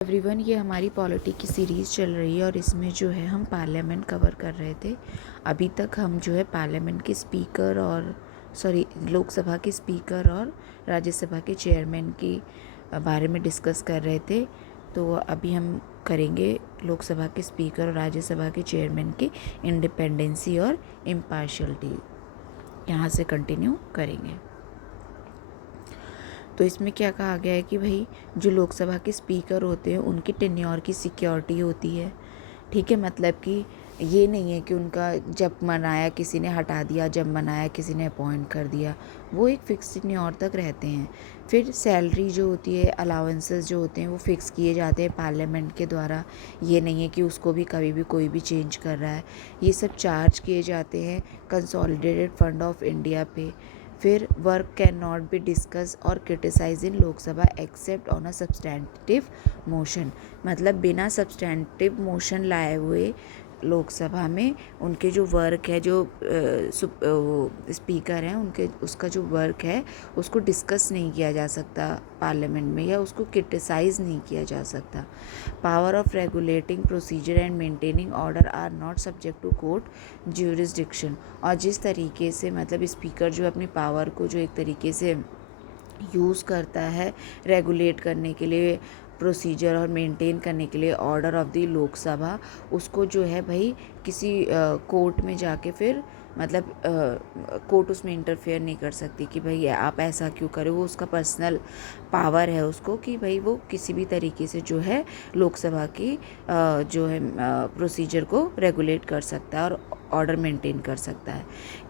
Everyone, ये हमारी polity की सीरीज़ चल रही है और इसमें जो है हम पार्लियामेंट कवर कर रहे थे। अभी तक हम जो है पार्लियामेंट के स्पीकर और लोकसभा के स्पीकर और राज्यसभा के चेयरमैन के बारे में डिस्कस कर रहे थे। तो अभी हम करेंगे लोकसभा के स्पीकर और राज्यसभा के चेयरमैन की इंडिपेंडेंसी और इम्पार्शियलिटी। यहाँ से कंटिन्यू करेंगे। तो इसमें क्या कहा गया है कि भाई जो लोकसभा के स्पीकर होते हैं उनकी टेन्योर की सिक्योरिटी होती है। ठीक है, मतलब कि ये नहीं है कि उनका जब मन आया किसी ने हटा दिया, जब मन आया किसी ने अपॉइंट कर दिया। वो एक फिक्स टेन्योर तक रहते हैं। फिर सैलरी जो होती है, अलाउंसेस जो होते हैं वो फिक्स किए जाते हैं पार्लियामेंट के द्वारा। ये नहीं है कि उसको भी कभी भी कोई भी चेंज कर रहा है। ये सब चार्ज किए जाते हैं कंसोलिडेटेड फंड ऑफ इंडिया पे। फिर work can not be discuss और criticize in Lok Sabha except on a substantive motion. मतलब बिना सब्सटैंटिव मोशन लाए हुए लोकसभा में उनके जो वर्क है, जो स्पीकर हैं उनके, उसका जो वर्क है उसको डिस्कस नहीं किया जा सकता पार्लियामेंट में, या उसको क्रिटिसाइज़ नहीं किया जा सकता। Power of regulating procedure and maintaining order are not subject to court jurisdiction. और जिस तरीके से मतलब स्पीकर जो अपनी पावर को जो एक तरीके से यूज़ करता है रेगुलेट करने के लिए, प्रोसीजर और मेंटेन करने के लिए ऑर्डर ऑफ द लोकसभा, उसको जो है भाई किसी कोर्ट में जाके फिर मतलब कोर्ट उसमें इंटरफेयर नहीं कर सकती कि भाई आप ऐसा क्यों करो। वो उसका पर्सनल पावर है उसको कि भाई वो किसी भी तरीके से जो है लोकसभा की जो है प्रोसीजर को रेगुलेट कर सकता है और ऑर्डर मेंटेन कर सकता है।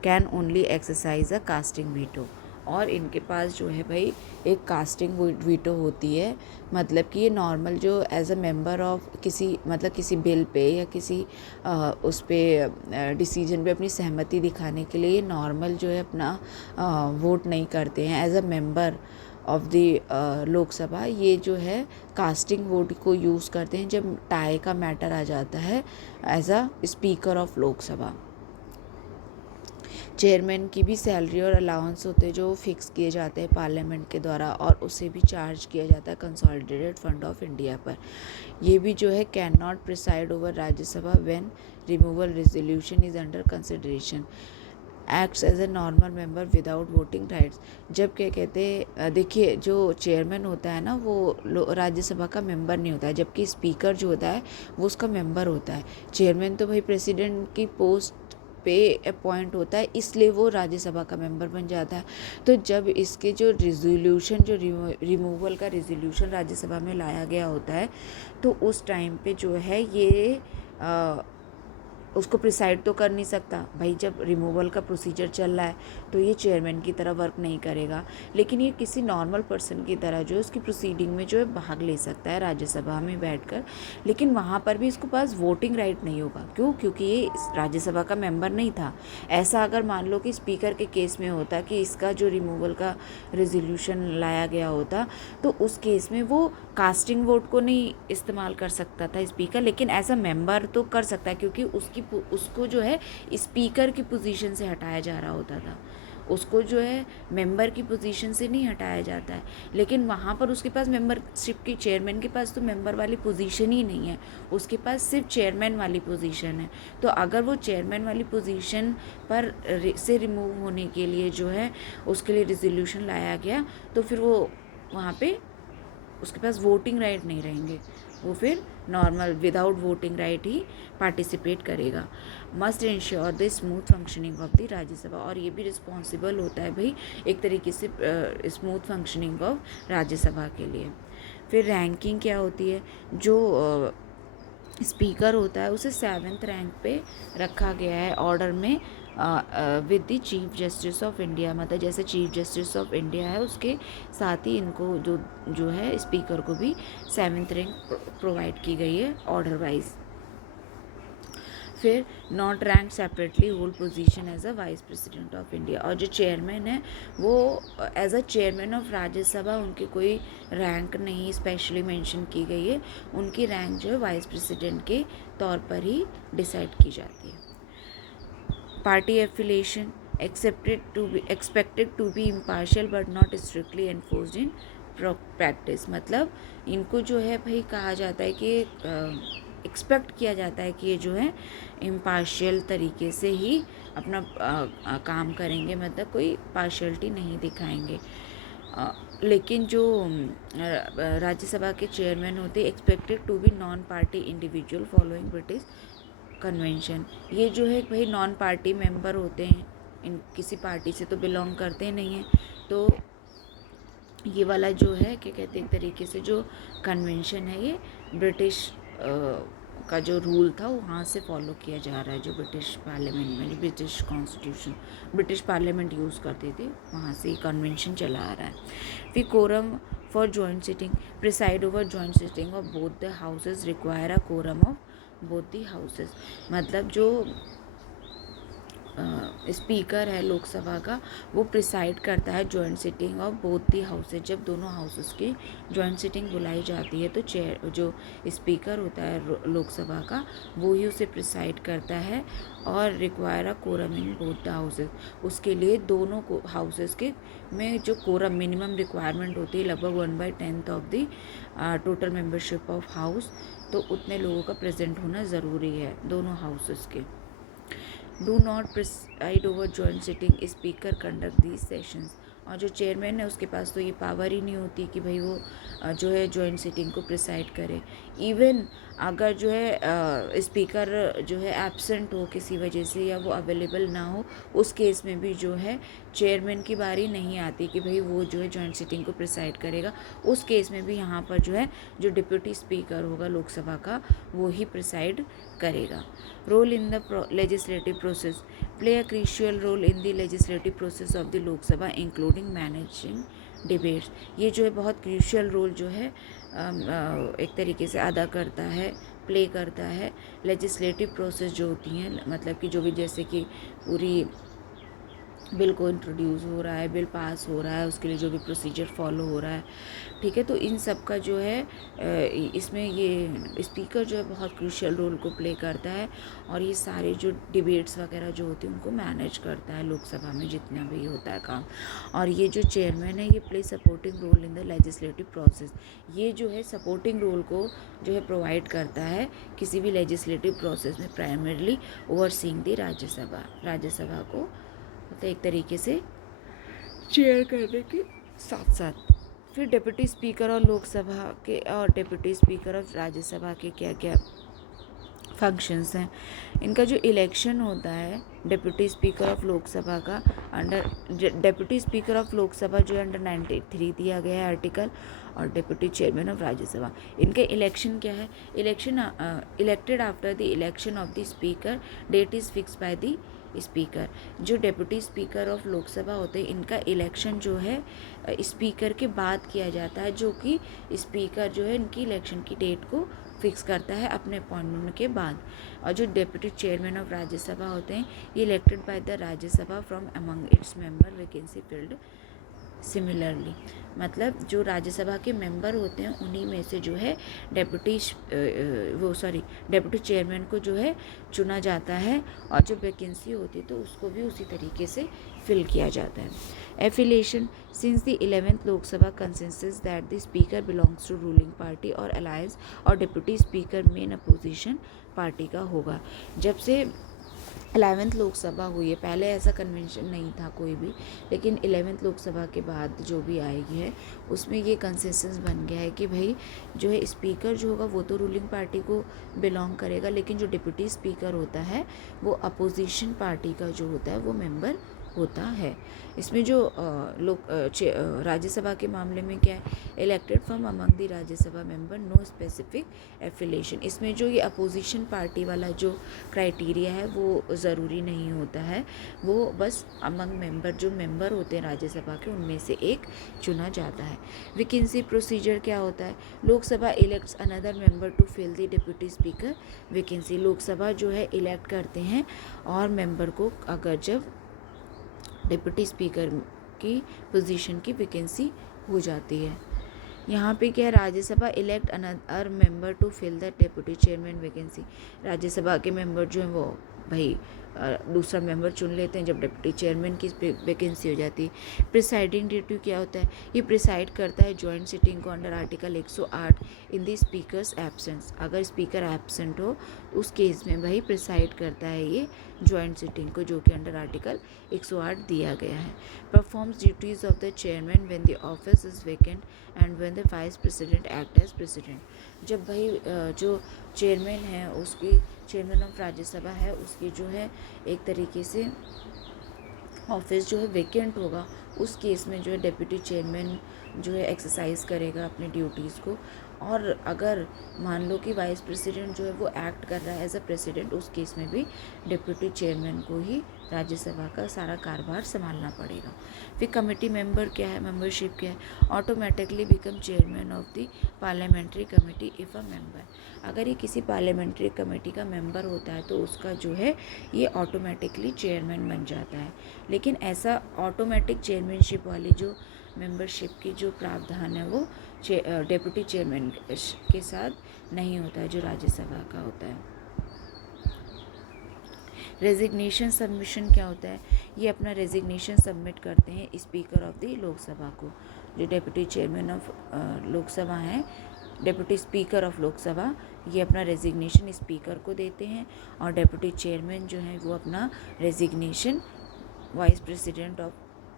Can only exercise a casting veto. और इनके पास जो है भाई एक कास्टिंग वीटो होती है। मतलब कि ये नॉर्मल जो एज अ मेंबर ऑफ किसी बिल पे या किसी उस पे डिसीजन पे अपनी सहमति दिखाने के लिए ये नॉर्मल जो है अपना वोट नहीं करते हैं। As a member of the Lok Sabha ये जो है कास्टिंग वोट को यूज़ करते हैं जब टाई का मैटर आ जाता है as a speaker of Lok Sabha. Chairman की भी सैलरी और अलाउंस होते हैं जो फिक्स किए जाते हैं पार्लियामेंट के द्वारा, और उसे भी चार्ज किया जाता है कंसोलिडेटेड फंड ऑफ इंडिया पर। ये भी जो है can not preside over Rajya Sabha when removal resolution is under consideration, acts as a normal member without voting rights. जब क्या कहते हैं, देखिए जो चेयरमैन होता है ना वो राज्यसभा का मेंबर नहीं होता है, जबकि स्पीकर जो होता है वो उसका मेंबर होता है। चेयरमैन तो भाई प्रेसिडेंट की पोस्ट पे अपॉइंट होता है, इसलिए वो राज्यसभा का मेंबर बन जाता है। तो जब इसके जो रिजोल्यूशन, जो रिमूवल का रिजोल्यूशन राज्यसभा में लाया गया होता है, तो उस टाइम पे जो है ये उसको प्रिसाइड तो कर नहीं सकता भाई। जब रिमूवल का प्रोसीजर चल रहा है तो ये चेयरमैन की तरह वर्क नहीं करेगा, लेकिन ये किसी नॉर्मल पर्सन की तरह जो है उसकी प्रोसीडिंग में जो है भाग ले सकता है राज्यसभा में बैठकर। लेकिन वहाँ पर भी इसके पास वोटिंग राइट नहीं होगा। क्यों? क्योंकि ये राज्यसभा का मेंबर नहीं था। ऐसा अगर मान लो कि स्पीकर के केस में होता कि इसका जो रिमूवल का रेजोल्यूशन लाया गया होता, तो उस केस में वो कास्टिंग वोट को नहीं इस्तेमाल कर सकता था स्पीकर, लेकिन एज अ मेंबर तो कर सकता है, क्योंकि उसको जो है स्पीकर की पोजीशन से हटाया जा रहा होता था। उसको जो है मेंबर की पोजीशन से नहीं हटाया जाता है। लेकिन वहाँ पर उसके पास मेंबरशिप की, चेयरमैन के पास तो मेंबर वाली पोजीशन ही नहीं है, उसके पास सिर्फ चेयरमैन वाली पोजीशन है। तो अगर वो चेयरमैन वाली पोजीशन पर से रिमूव होने के लिए जो है उसके लिए रिजोल्यूशन लाया गया, तो फिर वो वहाँ पे उसके पास वोटिंग राइट नहीं रहेंगे, वो फिर नॉर्मल विदाउट वोटिंग राइट ही पार्टिसिपेट करेगा। Must ensure the smooth functioning of the Rajya Sabha. और ये भी रिस्पॉन्सिबल होता है भाई एक तरीके से स्मूथ फंक्शनिंग ऑफ राज्यसभा के लिए। फिर रैंकिंग क्या होती है, जो स्पीकर होता है उसे 7th रैंक पे रखा गया है ऑर्डर में with the chief justice of India. मतलब जैसे चीफ जस्टिस ऑफ इंडिया है उसके साथ ही इनको जो है स्पीकर को भी 7th रैंक प्रोवाइड की गई है ऑर्डर वाइज। फिर not rank separately hold position as a vice president of India. और जो चेयरमैन है वो as a chairman of Rajya Sabha उनकी कोई रैंक नहीं स्पेशली मेंशन की गई है। उनकी रैंक जो है वाइस प्रेसिडेंट के तौर पर ही डिसाइड की जाती है। Party affiliation expected to be impartial but not strictly enforced in practice, मतलब इनको जो है भाई कहा जाता है कि एक्सपेक्ट किया जाता है कि ये जो है इम्पार्शियल तरीके से ही अपना काम करेंगे, मतलब कोई पार्शियलिटी नहीं दिखाएंगे। लेकिन जो राज्यसभा के चेयरमैन होते हैं expected to be non party individual following British convention. ये जो है भाई नॉन पार्टी मेंबर होते हैं, इन किसी पार्टी से तो बिलोंग करते नहीं हैं, तो ये वाला जो है क्या कहते हैं एक तरीके से जो कन्वेंशन है ये ब्रिटिश का जो रूल था वहाँ से फॉलो किया जा रहा है, जो ब्रिटिश पार्लियामेंट में British constitution British parliament use करते थे वहाँ से कन्वेंशन चला आ रहा है। फिर quorum for joint sitting preside over joint sitting of both the houses require a quorum of both the houses, मतलब जो स्पीकर है लोकसभा का वो प्रिसाइड करता है joint sitting of both the houses. जब दोनों हाउसेस की जॉइंट सिटिंग बुलाई जाती है तो चेयर जो स्पीकर होता है लोकसभा का वो ही उसे प्रिसाइड करता है और require a quorum in both the houses. उसके लिए दोनों को हाउसेस के में जो कोरम मिनिमम रिक्वायरमेंट होती है लगभग 1/10 of the total membership of house, तो उतने लोगों का प्रेजेंट होना ज़रूरी है दोनों हाउसेस के। Do not preside over joint sitting speaker conduct these sessions, और जो चेयरमैन है उसके पास तो ये पावर ही नहीं होती कि भाई वो जो है जॉइंट सिटिंग को प्रिसाइड करे। इवन अगर जो है स्पीकर जो है एब्सेंट हो किसी वजह से या वो अवेलेबल ना हो, उस केस में भी जो है चेयरमैन की बारी नहीं आती कि भाई वो जो है जॉइंट सिटिंग को प्रिसाइड करेगा। उस केस में भी यहाँ पर जो है जो डिप्यूटी स्पीकर होगा लोकसभा का वो ही प्रिसाइड करेगा। Role in the legislative process play a crucial role in the legislative process of the Lok Sabha including managing debates. ये जो है बहुत क्रूशियल रोल जो है एक तरीके से अदा करता है, प्ले करता है लेजिस्लेटिव प्रोसेस जो होती हैं, मतलब कि जो भी जैसे कि पूरी बिल को इंट्रोड्यूस हो रहा है, बिल पास हो रहा है, उसके लिए जो भी प्रोसीजर फॉलो हो रहा है, ठीक है, तो इन सब का जो है इसमें ये स्पीकर जो है बहुत क्रूशियल रोल को प्ले करता है और ये सारे जो डिबेट्स वगैरह जो होती हैं उनको मैनेज करता है लोकसभा में जितना भी होता है काम। और ये जो चेयरमैन है ये play supporting role in the legislative process, ये जो है सपोर्टिंग रोल को जो है प्रोवाइड करता है किसी भी लेजिस्लेटिव प्रोसेस में, प्राइमरली ओवरसीइंग द राज्यसभा को मतलब एक तरीके से चेयर करने के साथ साथ। फिर डिप्टी स्पीकर और लोकसभा के और डिप्टी स्पीकर और राज्यसभा के क्या क्या फंक्शंस हैं। इनका जो इलेक्शन होता है डिप्टी स्पीकर ऑफ लोकसभा का under deputy speaker of Lok Sabha जो अंडर 93 दिया गया है आर्टिकल, और डिप्टी चेयरमैन ऑफ राज्यसभा, इनके इलेक्शन क्या है, election elected after the election of the speaker, that is fix by the speaker. जो डिप्टी स्पीकर ऑफ लोकसभा होते हैं इनका इलेक्शन जो है स्पीकर के बाद किया जाता है, जो कि स्पीकर जो है इनकी इलेक्शन की डेट को फिक्स करता है अपने अपॉइंटमेंट के बाद। और जो डिप्टी चेयरमैन ऑफ राज्यसभा होते हैं ये elected by the Rajya Sabha from among its member vacancy field similarly, मतलब जो राज्यसभा के मेंबर होते हैं उन्हीं में से जो है डिप्टी चेयरमैन को जो है चुना जाता है और जो वैकेंसी होती है तो उसको भी उसी तरीके से फिल किया जाता है। Affiliation since the 11th Lok Sabha consensus that the speaker belongs to ruling party और अलायंस और deputy speaker main opposition party का होगा। जब से 11th लोकसभा हुई है, पहले ऐसा कन्वेंशन नहीं था कोई भी, लेकिन 11th लोकसभा के बाद जो भी आई है उसमें ये कंसेंसस बन गया है कि भाई जो है स्पीकर जो होगा वो तो रूलिंग पार्टी को बिलोंग करेगा, लेकिन जो डिप्टी स्पीकर होता है वो अपोजिशन पार्टी का जो होता है वो मेंबर होता है। इसमें जो राज्यसभा के मामले में क्या है, elected from among the Rajya Sabha member, no specific affiliation. इसमें जो ये अपोजिशन पार्टी वाला जो क्राइटेरिया है वो ज़रूरी नहीं होता है, वो बस अमंग मेंबर जो मेंबर होते हैं राज्यसभा के उनमें से एक चुना जाता है। वैकेंसी प्रोसीजर क्या होता है, Lok Sabha elects another member to fill the deputy speaker vacancy. Lok Sabha जो है इलेक्ट करते हैं और मेंबर को अगर जब डिप्टी स्पीकर की पोजीशन की वैकेंसी हो जाती है। यहाँ पे क्या है, Rajya Sabha elect another member to fill the deputy chairman vacancy. Rajya Sabha के मेंबर जो हैं वो भाई दूसरा मेंबर चुन लेते हैं जब डिप्टी चेयरमैन की वैकेंसी हो जाती है। प्रिसाइडिंग ड्यूटी क्या होता है? ये प्रिसाइड करता है जॉइंट सिटिंग को under article 108 in the speakers absence. अगर स्पीकर एब्सेंट हो उस केस में भाई प्रिसाइड करता है ये जॉइंट सिटिंग को, जो कि अंडर आर्टिकल 108 दिया गया है। Performs duties of the chairman when the office is vacant and when the vice president act as president. जब भाई जो चेयरमैन है उसकी, चेयरमैन ऑफ राज्यसभा है उसकी जो है एक तरीके से ऑफिस जो है वेकेंट होगा, उस केस में जो है डिप्टी चेयरमैन जो है एक्सरसाइज करेगा अपनी ड्यूटीज़ को। और अगर मान लो कि वाइस प्रेसिडेंट जो है वो एक्ट कर रहा है एज अ प्रेसिडेंट, उस केस में भी डिप्टी चेयरमैन को ही राज्यसभा का सारा कारोबार संभालना पड़ेगा। फिर कमेटी मेंबर क्या है, मेंबरशिप क्या है? Automatically become chairman of the parliamentary committee if a member. अगर ये किसी पार्लियामेंट्री कमेटी का मेंबर होता है तो उसका जो है ये ऑटोमेटिकली चेयरमैन बन जाता है। लेकिन ऐसा ऑटोमेटिक चेयरमैनशिप वाली जो मेंबरशिप की जो प्रावधान है वो डिप्टी चेयरमैन के साथ नहीं होता है, जो राज्यसभा का होता है। रेजिग्नेशन सबमिशन क्या होता है? ये अपना रेजिग्नेशन सबमिट करते हैं स्पीकर ऑफ द लोकसभा को। जो डिप्टी चेयरमैन ऑफ लोकसभा हैं, डिप्टी स्पीकर ऑफ लोकसभा, ये अपना रेजिग्नेशन स्पीकर को देते हैं। और डिप्टी चेयरमैन जो है वो अपना रेजिग्नेशन वाइस प्रेसिडेंट ऑफ,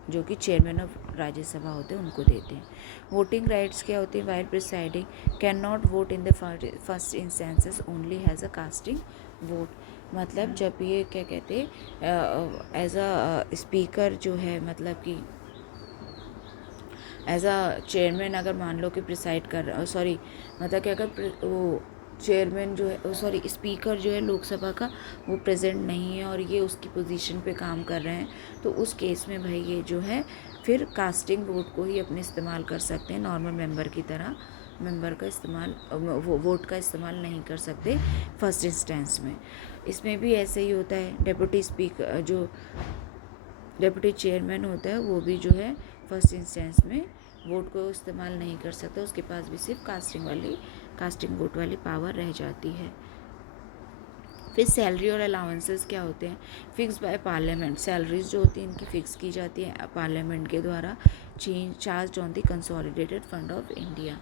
जो कि चेयरमैन ऑफ राज्यसभा होते हैं, उनको देते हैं। वोटिंग राइट्स क्या होते हैं? While presiding can not vote in the first instances only has a casting vote. मतलब जब ये क्या कहते हैं एज अ स्पीकर जो है, मतलब कि एज अ चेयरमैन अगर मान लो कि प्रिसाइड कर रहा, सॉरी मतलब कि अगर वो चेयरमैन जो है, सॉरी स्पीकर जो है लोकसभा का, वो प्रेजेंट नहीं है और ये उसकी पोजीशन पे काम कर रहे हैं, तो उस केस में भाई ये जो है फिर कास्टिंग वोट को ही अपने इस्तेमाल कर सकते हैं। नॉर्मल मेंबर की तरह मेंबर का इस्तेमाल, वो वोट का इस्तेमाल नहीं कर सकते फर्स्ट इंस्टेंस में। इसमें भी ऐसे ही होता है। डिप्टी स्पीकर जो डिप्टी चेयरमैन होता है वो भी जो है फर्स्ट इंस्टेंस में वोट को इस्तेमाल नहीं कर सकता, उसके पास भी सिर्फ कास्टिंग वोट वाली पावर रह जाती है। फिर सैलरी और अलाउंसेस क्या होते हैं? Fix by parliament. सैलरीज जो होती हैं इनकी फिक्स की जाती है पार्लियामेंट के द्वारा, charge on the consolidated fund of India.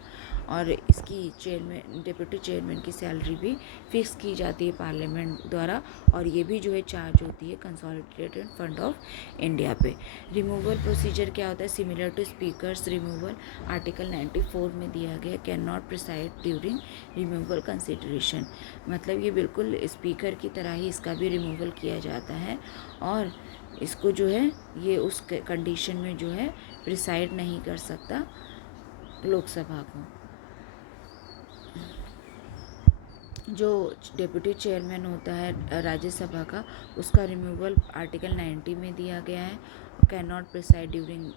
और इसकी चेयरमैन, डिप्टी चेयरमैन की सैलरी भी फिक्स की जाती है पार्लियामेंट द्वारा, और ये भी जो है चार्ज होती है कंसोलिडेटेड फंड ऑफ इंडिया पे। रिमूवल प्रोसीजर क्या होता है? Similar to speaker's removal, article 94 में दिया गया, can not preside during removal consideration. मतलब ये बिल्कुल स्पीकर की तरह ही इसका भी रिमूवल किया जाता है, और इसको जो है ये उस कंडीशन में जो है प्रिसाइड नहीं कर सकता लोकसभा को। जो डिप्टी चेयरमैन होता है राज्यसभा का, उसका रिमूवल आर्टिकल 90 में दिया गया है, can not preside during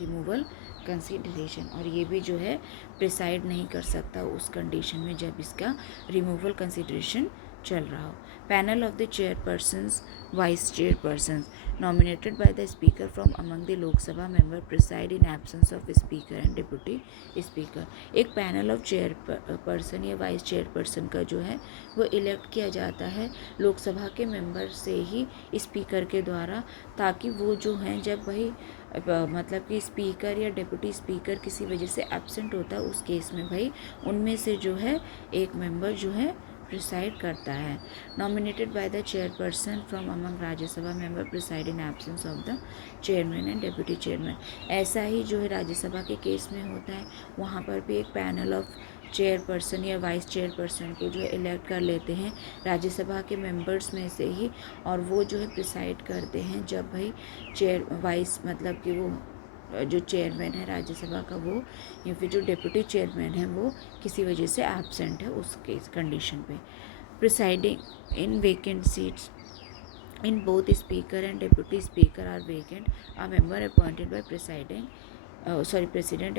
removal consideration. और ये भी जो है प्रिसाइड नहीं कर सकता उस कंडीशन में जब इसका रिमूवल कंसिडरेशन चल रहा हो। Panel of the chairpersons, vice chairpersons nominated by the speaker from among the Lok Sabha member preside in absence of speaker and deputy speaker। एक पैनल ऑफ चेयरपर्सन या वाइस चेयरपर्सन का जो है वो elect किया जाता है लोकसभा के मेंबर से ही स्पीकर के द्वारा, ताकि वो जो हैं जब वही मतलब कि स्पीकर या डिप्टी स्पीकर किसी वजह से एब्सेंट होता है, उस केस में भाई उनमें से जो है एक मेंबर जो है प्रिसाइड करता है। Nominated by the chairperson from among Rajya Sabha member preside in absence of the chairman and deputy chairman. ऐसा ही जो है राज्यसभा के केस में होता है, वहाँ पर भी एक पैनल ऑफ चेयरपर्सन या वाइस चेयरपर्सन को जो है इलेक्ट कर लेते हैं राज्यसभा के मेंबर्स में से ही, और वो जो है प्रिसाइड करते हैं जब भाई वाइस मतलब कि वो जो चेयरमैन है राज्यसभा का वो, या फिर जो डिप्टी चेयरमैन है वो किसी वजह से एब्सेंट है उस केस कंडीशन पे। Presiding in vacant seats in both speaker and deputy speaker are vacant, a member appointed by president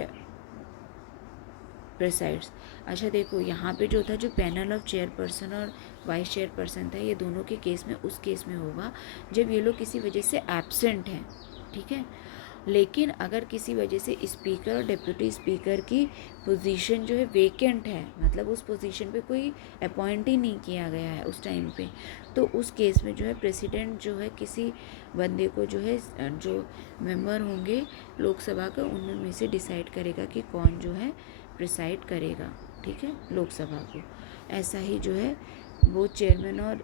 presides. अच्छा देखो यहाँ पे जो था, जो पैनल ऑफ चेयरपर्सन और वाइस चेयरपर्सन था, ये दोनों के केस में उस केस में होगा जब ये लोग किसी वजह से एब्सेंट हैं, ठीक है। लेकिन अगर किसी वजह से स्पीकर और डिप्टी स्पीकर की पोजीशन जो है वेकेंट है, मतलब उस पोजीशन पे कोई अपॉइंट ही नहीं किया गया है उस टाइम पे, तो उस केस में जो है प्रेसिडेंट जो है किसी बंदे को जो है, जो मेंबर होंगे लोकसभा के, उनमें से डिसाइड करेगा कि कौन जो है प्रिसाइड करेगा, ठीक है, लोकसभा को। ऐसा ही जो है वो चेयरमैन और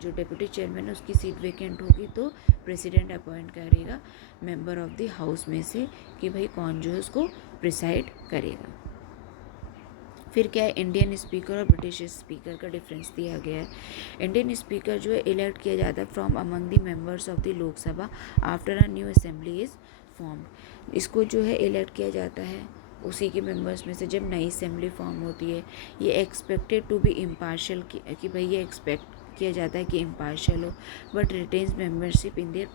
जो डिप्टी चेयरमैन है उसकी सीट वेकेंट होगी तो प्रेसिडेंट अपॉइंट करेगा मेंबर ऑफ द हाउस में से कि भाई कौन जो है उसको प्रिसाइड करेगा। फिर क्या है, इंडियन स्पीकर और ब्रिटिश स्पीकर का डिफरेंस दिया गया है। इंडियन स्पीकर जो है इलेक्ट किया जाता है from among the members of the Lok Sabha after a new assembly is formed. इसको जो है इलेक्ट किया जाता है उसी के मेंबर्स में से जब नई असेंबली फॉर्म होती है। ये एक्सपेक्टेड टू बी इम्पार्शियल कि भाई ये एक्सपेक्ट किया जाता है कि इम्पार्शियल हो, but retains membership in their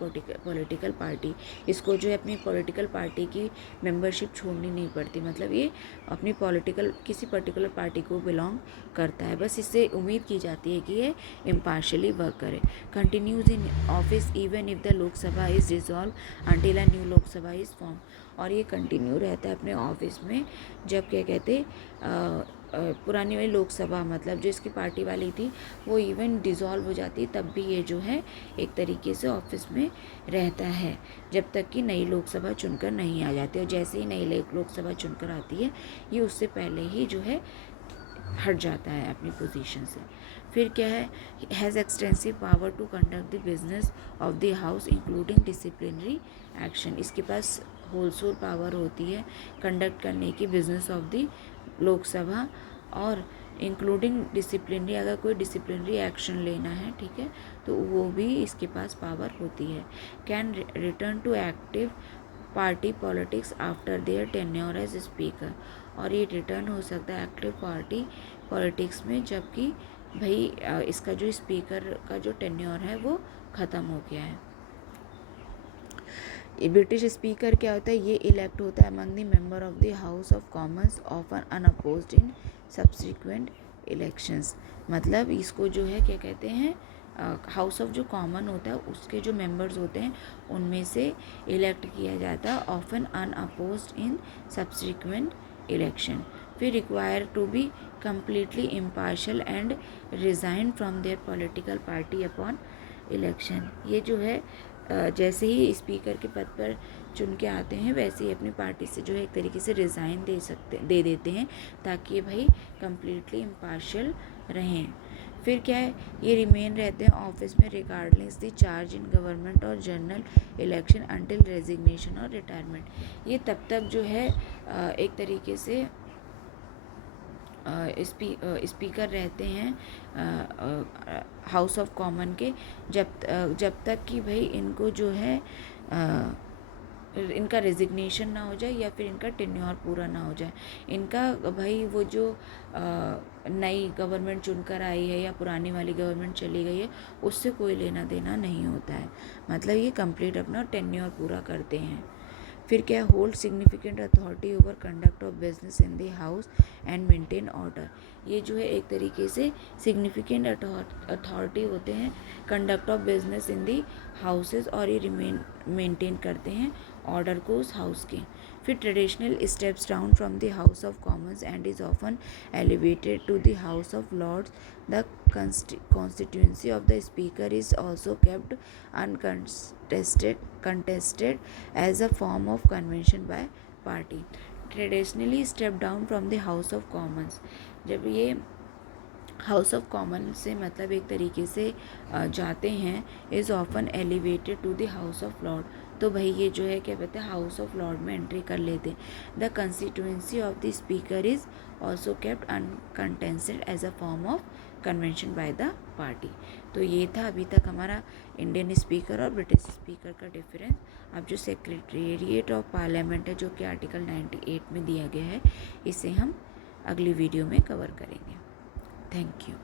political party. इसको जो है अपनी पॉलिटिकल पार्टी की मेंबरशिप छोड़नी नहीं पड़ती, मतलब ये अपनी पॉलिटिकल किसी पर्टिकुलर पार्टी को बिलोंग करता है, बस इससे उम्मीद की जाती है कि ये इम्पार्शियली वर्क करे। Continues in office even if the Lok Sabha is dissolve until a new Lok Sabha is form. और ये कंटिन्यू रहता है अपने ऑफिस में जब क्या कहते पुरानी वाली लोकसभा, मतलब जो इसकी पार्टी वाली थी वो इवन डिसॉल्व हो जाती तब भी ये जो है एक तरीके से ऑफिस में रहता है जब तक कि नई लोकसभा चुनकर नहीं आ जाती। और जैसे ही नई लोकसभा चुनकर आती है ये उससे पहले ही जो है हट जाता है अपनी पोजीशन से। फिर क्या है, has extensive power to conduct the business of the house including disciplinary action. इसके पास होलसोल पावर होती है कंडक्ट करने की बिजनेस ऑफ द लोकसभा और इंक्लूडिंग डिसिप्लिनरी, अगर कोई डिसिप्लिनरी एक्शन लेना है, ठीक है, तो वो भी इसके पास पावर होती है। Can return to active party politics after their tenure as speaker. और ये रिटर्न हो सकता है एक्टिव पार्टी पॉलिटिक्स में जबकि भाई इसका जो स्पीकर का जो टेन्योर है वो ख़त्म हो गया है। ब्रिटिश स्पीकर क्या होता है, ये इलेक्ट होता है among the member of the house of Commons often unopposed in subsequent elections. मतलब इसको जो है क्या कहते हैं, हाउस ऑफ जो कॉमन होता है उसके जो मेंबर्स होते हैं उनमें से इलेक्ट किया जाता है often unopposed in subsequent election. फिर require to be completely impartial and resign from their political party upon election। ये जो है जैसे ही स्पीकर के पद पर चुन के आते हैं वैसे ही अपनी पार्टी से जो है एक तरीके से रिज़ाइन दे देते हैं ताकि ये भाई कम्प्लीटली इम्पार्शियल रहें। फिर क्या है, ये रिमेन रहते हैं ऑफिस में regardless the charge in government और जनरल इलेक्शन अंटिल रेजिग्नेशन और रिटायरमेंट। ये तब तक जो है एक तरीके से स्पीकर रहते हैं हाउस ऑफ कॉमन के जब तक कि भाई इनको जो है इनका रेजिग्नेशन ना हो जाए या फिर इनका टेन्योर पूरा ना हो जाए। इनका भाई वो जो नई गवर्नमेंट चुनकर आई है या पुरानी वाली गवर्नमेंट चली गई है उससे कोई लेना देना नहीं होता है, मतलब ये कंप्लीट अपना टेन्योर पूरा करते हैं। फिर क्या है, hold significant authority over conduct of business in the house and maintain order. ये जो है एक तरीके से सिग्निफिकेंट अथॉरिटी होते हैं conduct of business in the houses और ये मेंटेन करते हैं ऑर्डर को उस हाउस के। फिर traditional steps down from the house of Commons and is often elevated to the house of Lords. The constituency of the speaker is also kept contested as a form of convention by party। Traditionally stepped down from the House of Commons। जब ये house of common से मतलब एक तरीके से जाते हैं is often elevated to the house of lord, तो भाई ये जो है क्या कहते हैं हाउस ऑफ लॉर्ड में एंट्री कर लेते हैं। The constituency of the speaker is also kept uncontested as a form of convention by the party. तो ये था अभी तक हमारा इंडियन स्पीकर और ब्रिटिश स्पीकर का डिफरेंस। अब जो सेक्रेटेरिएट ऑफ पार्लियामेंट है जो कि आर्टिकल 98 में दिया गया है इसे हम अगली वीडियो में कवर करेंगे। Thank you.